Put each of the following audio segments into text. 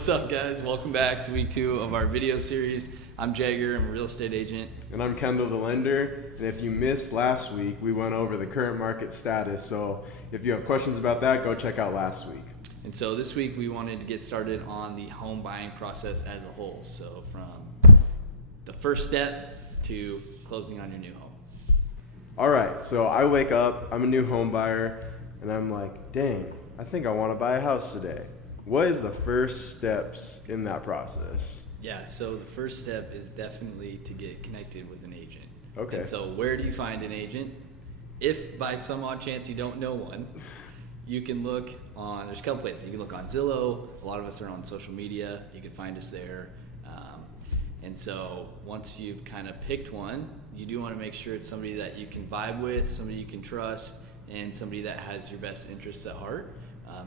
What's up, guys? Welcome back to week 2 of our video series. I'm Jaeger, I'm a real estate agent. And I'm Kendall, the lender. And if you missed last week, we went over the current market status. So if you have questions about that, go check out last week. And so this week we wanted to get started on the home buying process as a whole. So from the first step to closing on your new home. All right, so I wake up, I'm a new home buyer, and I'm like, dang, I think I want to buy a house today. What is the first steps in that process? Yeah, so the first step is definitely to get connected with an agent. Okay. And so where do you find an agent? If by some odd chance you don't know one, you can look on, there's a couple places. You can look on Zillow. A lot of us are on social media. You can find us there. And so once you've kind of picked one, you do want to make sure it's somebody that you can vibe with, somebody you can trust, and somebody that has your best interests at heart.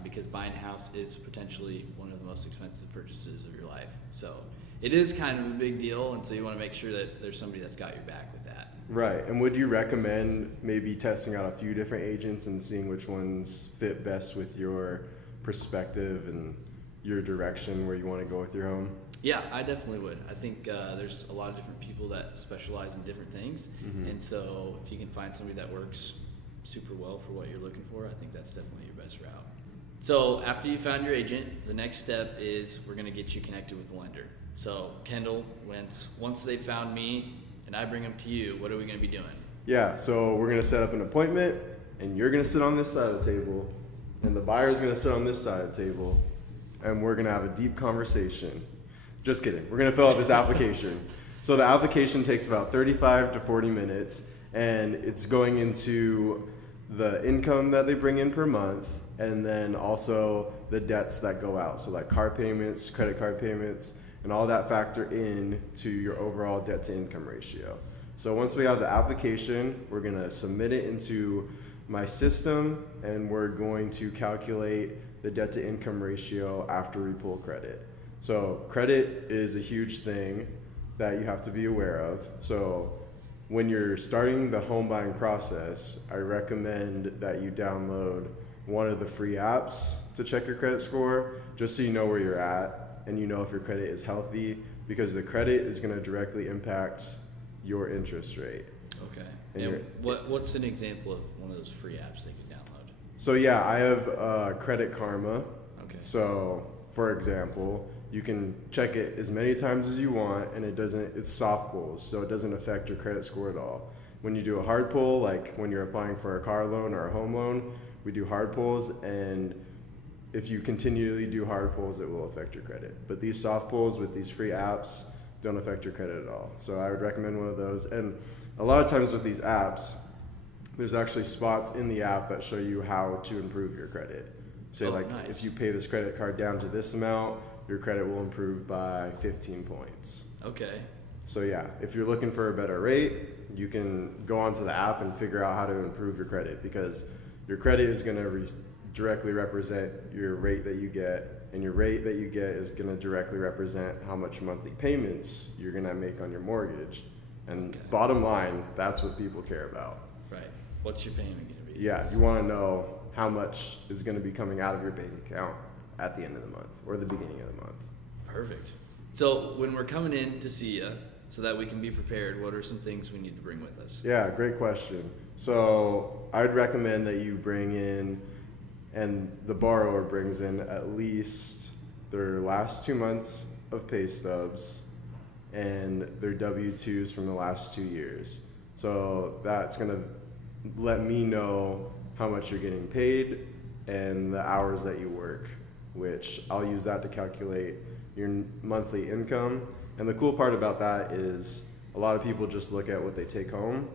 Because buying a house is potentially one of the most expensive purchases of your life. So it is kind of a big deal, and so you want to make sure that there's somebody that's got your back with that. Right, and would you recommend maybe testing out a few different agents and seeing which ones fit best with your perspective and your direction where you want to go with your home? Yeah, I definitely would. I think there's a lot of different people that specialize in different things, and so if you can find somebody that works super well for what you're looking for, I think that's definitely your best route. So after you found your agent, the next step is we're going to get you connected with the lender. So Kendall, once they found me and I bring them to you, what are we going to be doing? Yeah, so we're going to set up an appointment, and you're going to sit on this side of the table, and the buyer's going to sit on this side of the table, and we're going to have a deep conversation. Just kidding. We're going to fill out this application. So the application takes about 35 to 40 minutes, and it's going into the income that they bring in per month, and then also the debts that go out. So like car payments, credit card payments, and all that factor in to your overall debt to income ratio. So once we have the application, we're going to submit it into my system, and we're going to calculate the debt to income ratio after we pull credit. So credit is a huge thing that you have to be aware of. So when you're starting the home buying process, I recommend that you download one of the free apps to check your credit score, just so you know where you're at and you know if your credit is healthy, because the credit is going to directly impact your interest rate. Okay. And what's an example of one of those free apps they can download? So yeah, I have Credit Karma. Okay. So for example, you can check it as many times as you want, and it's soft pulls, so it doesn't affect your credit score at all. When you do a hard pull, like when you're applying for a car loan or a home loan, we do hard pulls, and if you continually do hard pulls, it will affect your credit. But these soft pulls with these free apps don't affect your credit at all. So I would recommend one of those. And a lot of times with these apps, there's actually spots in the app that show you how to improve your credit. Say nice. If you pay this credit card down to this amount, your credit will improve by 15 points. Okay. So yeah, if you're looking for a better rate, you can go onto the app and figure out how to improve your credit, because your credit is going to directly represent your rate that you get, and your rate that you get is going to directly represent how much monthly payments you're going to make on your mortgage. And bottom line, that's what people care about. Right. What's your payment going to be? Yeah, you want to know how much is going to be coming out of your bank account at the end of the month or the beginning of the month. Perfect. So when we're coming in to see you, so that we can be prepared, what are some things we need to bring with us? Yeah, great question. So I'd recommend that you bring in, and the borrower brings in, at least their last 2 months of pay stubs and their W-2s from the last 2 years. So that's going to let me know how much you're getting paid and the hours that you work, which I'll use that to calculate your monthly income. And the cool part about that is a lot of people just look at what they take home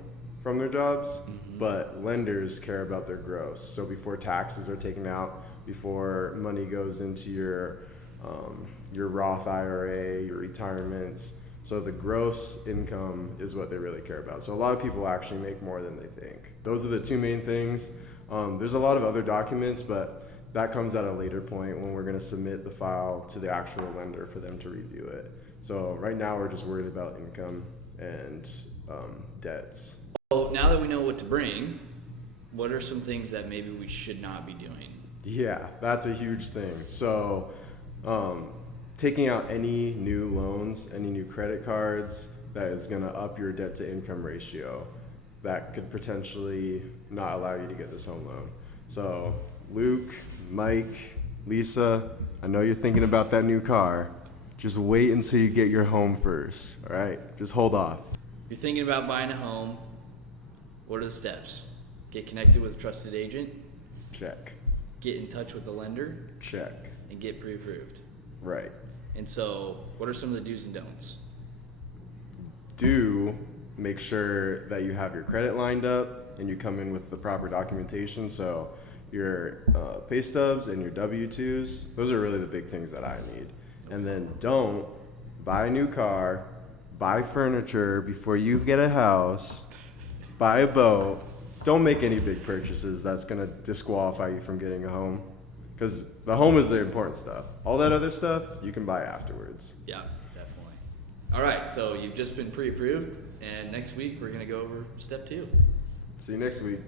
from their jobs, but lenders care about their gross. So before taxes are taken out, before money goes into your Roth IRA, your retirements, so the gross income is what they really care about. So a lot of people actually make more than they think. Those are the two main things. There's a lot of other documents, but that comes at a later point when we're going to submit the file to the actual lender for them to review it. So right now we're just worried about income and debts. So now that we know what to bring, what are some things that maybe we should not be doing? Yeah, that's a huge thing. So taking out any new loans, any new credit cards that is going to up your debt to income ratio that could potentially not allow you to get this home loan. So Luke, Mike, Lisa, I know you're thinking about that new car. Just wait until you get your home first, all right? Just hold off. If you're thinking about buying a home, what are the steps? Get connected with a trusted agent, Check. get in touch with the lender, Check. and get pre-approved. Right. And so, what are some of the do's and don'ts? Do make sure that you have your credit lined up and you come in with the proper documentation. So your pay stubs and your W-2s, those are really the big things that I need. And then don't buy a new car, buy furniture before you get a house, buy a boat. Don't make any big purchases that's going to disqualify you from getting a home, because the home is the important stuff. All that other stuff you can buy afterwards. Yeah, definitely. All right, so you've just been pre-approved, and next week we're going to go over step 2. See you next week.